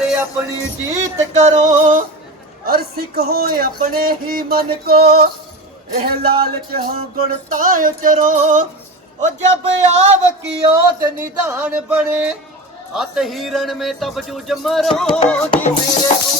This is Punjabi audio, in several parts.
ਡਰੇ ਆਪਣੀ ਜੀਤ ਕਰੋ। ਅਰ ਸਿੱਖ ਹੋਏ ਆਪਣੇ ਹੀ ਮਨ ਕੋ। ਇਹ ਲਾਲਚ ਹੋ ਗੁਣ ਤਾਂ ਉਚਰੋ। ਉਹ ਜਬ ਆਵ ਕੀ ਓਦ ਨਿਧਾਨ ਬਣੇ। ਅਤ ਹੀਰਨ ਮੇ ਤਬ ਜੂਜ ਮਰੋ। ਜੀ ਮੇਰੇ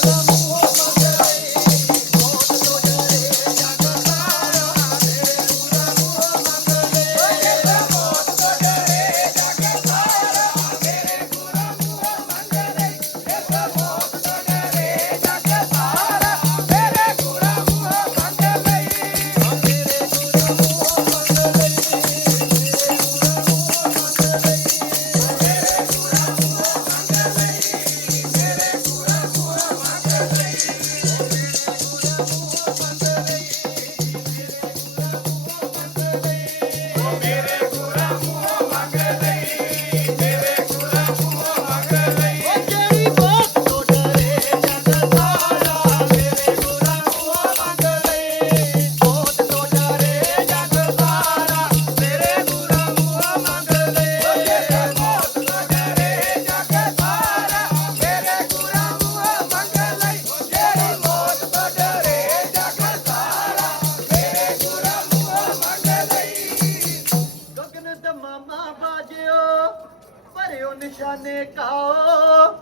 ਭਰਿਓ ਨਿਸ਼ਾਨੇ ਕਾਓ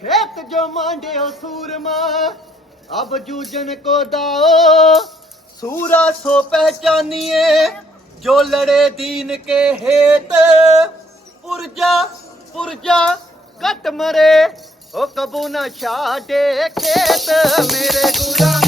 ਖੇਤ ਜੋ ਮਾਂਡਿਓ ਸੂਰਮਾ, ਅਬ ਜੂਜਨ ਕੋ ਦਾਓ। ਸੂਰਾ ਸੋ ਪਹਿਚਾਨੀਏ, ਜੋ ਲੜੇ ਦੀਨ ਕੇ ਹੇਤ। ਪੁਰਜਾ ਪੁਰਜਾ ਕਟ ਮਰੇ ਉਹ ਕਬੂ ਨਾ ਛਾੜੇ ਖੇਤ। ਮੇਰੇ ਗੁਰਾਂ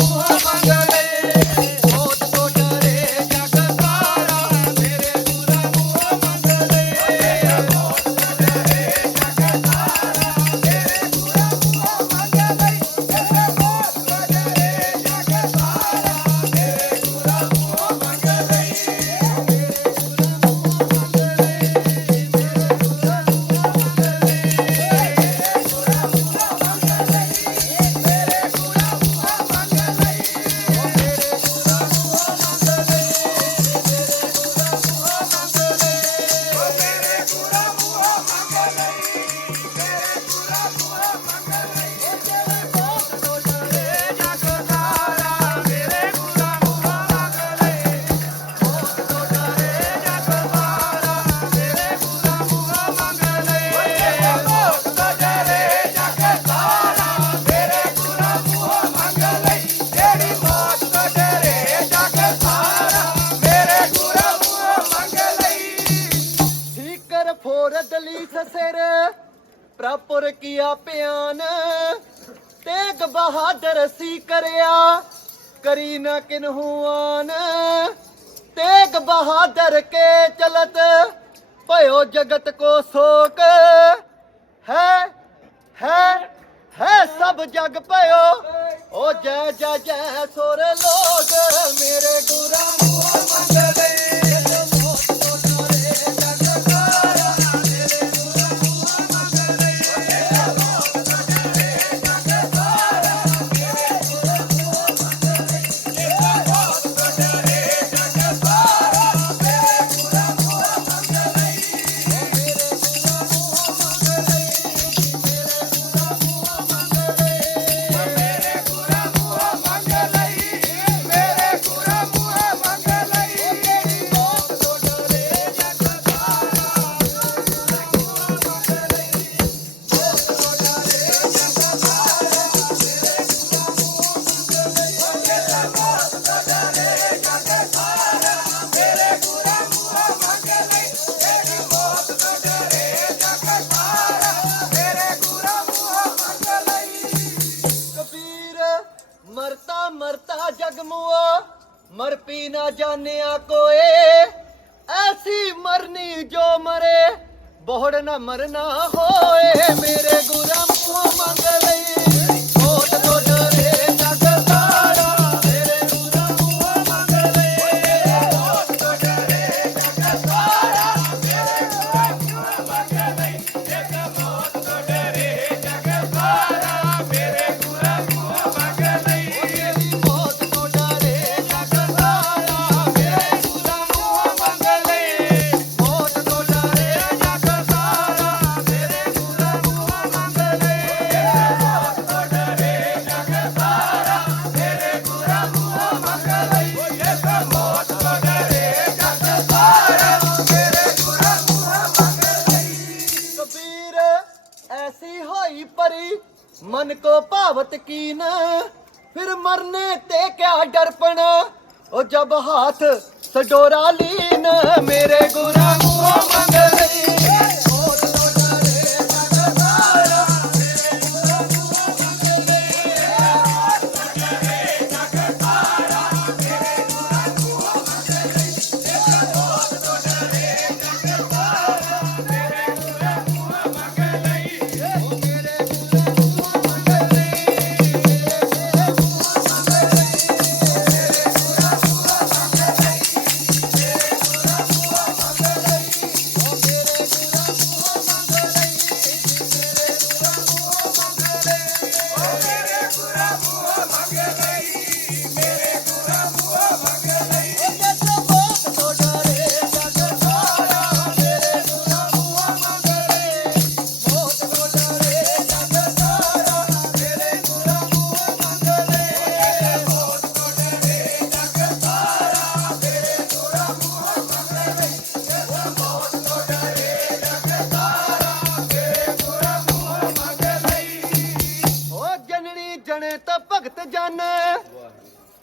ਪੁਰ ਕੀਆ ਪਿਆਨ। ਤੇਗ ਬਹਾਦਰ ਸੀ ਕਰਿਆ, ਕਰੀ ਨਾ ਕਿਨਹੂ ਆਨ ਤੇਗ ਬਹਾਦਰ ਕੇ ਚਲਤ, ਭਇਓ ਜਗਤ ਕੋ ਸੋਕ। ਹੈ ਹੈ ਹੈ ਸਭ ਜਗ ਭਇਓ ਓ ਜੈ ਜੈ ਜੈ ਸੋਰ ਲੋਗ ਮਰਤਾ ਮਰਤਾ ਜਗ ਮੁਆ, ਮਰ ਪੀ ਨਾ ਜਾਣਿਆ ਕੋਏ। ਐਸੀ ਮਰਨੀ ਜੋ ਮਰੇ ਬੋੜ ਨਾ ਮਰਨਾ ਹੋਏ। ਮੇਰੇ ਗੁਰਾਂ ਮੂੰਹ ਮੰਗ ਮਨ ਕੋ ਭਾਵਤ ਕੀਨ, ਫਿਰ ਮਰਨੇ ਤੇ ਕਿਆ ਡਰਪਣ ਉਹ ਜਬ ਹਾਥ ਸਡੋਰਾ ਲੀਨ, ਮੇਰੇ ਗੁਰਾਂ ਮੂੰਹੋਂ ਮੰਗ ਲਈ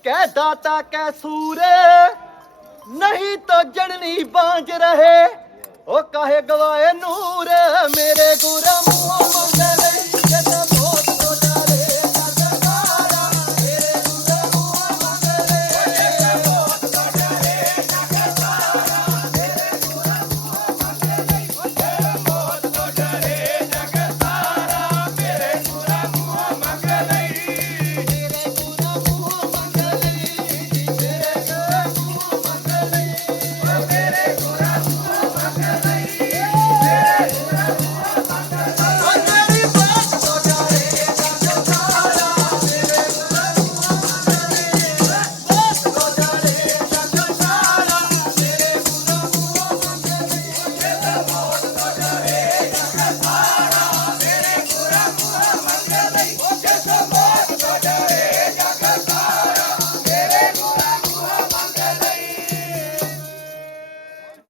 ਕਹਿ ਦਾਤਾ ਕਹਿ ਸੂਰ ਨਹੀਂ ਤਾਂ ਜੜਨੀ ਬਾਂਝ ਰਹੇ। ਉਹ ਕਾਹੇ ਗਵਾਏ ਨੂਰ